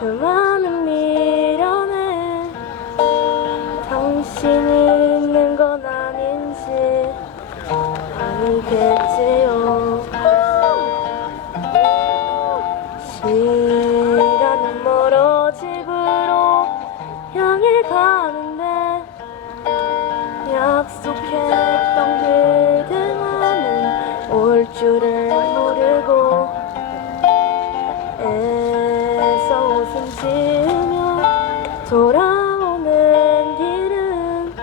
그 많은 미련에 당신이 있는 건 아닌지 아니겠지요? 시간은 멀어 집으로 향해 가는데 약속 돌아오는 길은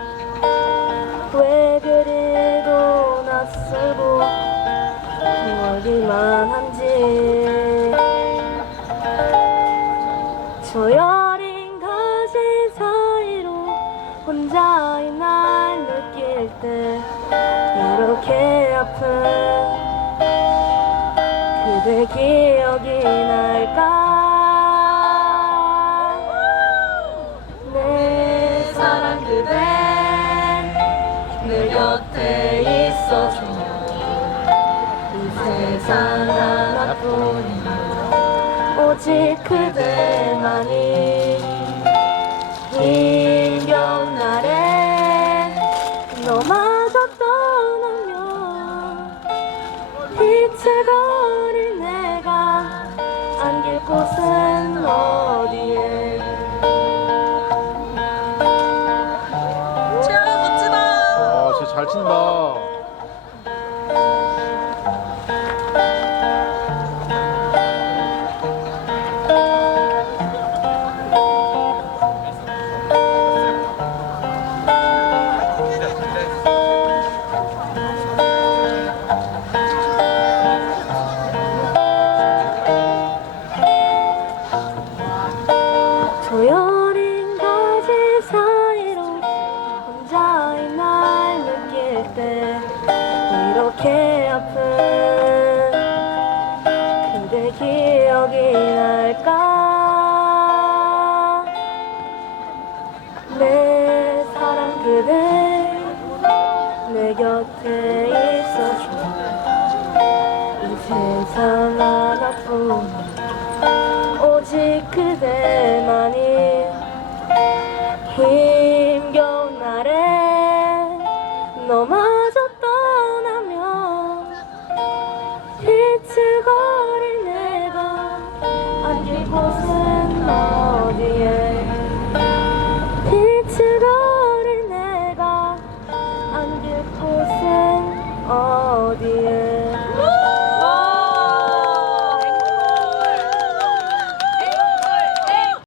왜 그리도 낯설고 멀기만 한지. 저 여린 가지 사이로 혼자인 날 느낄 때 이렇게 아픈 그대 기억이 날까 곁에 있어줘. 이 세상 하나뿐인 오직 그대만이 날까? 내 사랑 그대 내 곁에 있어줘. 이 세상 하나뿐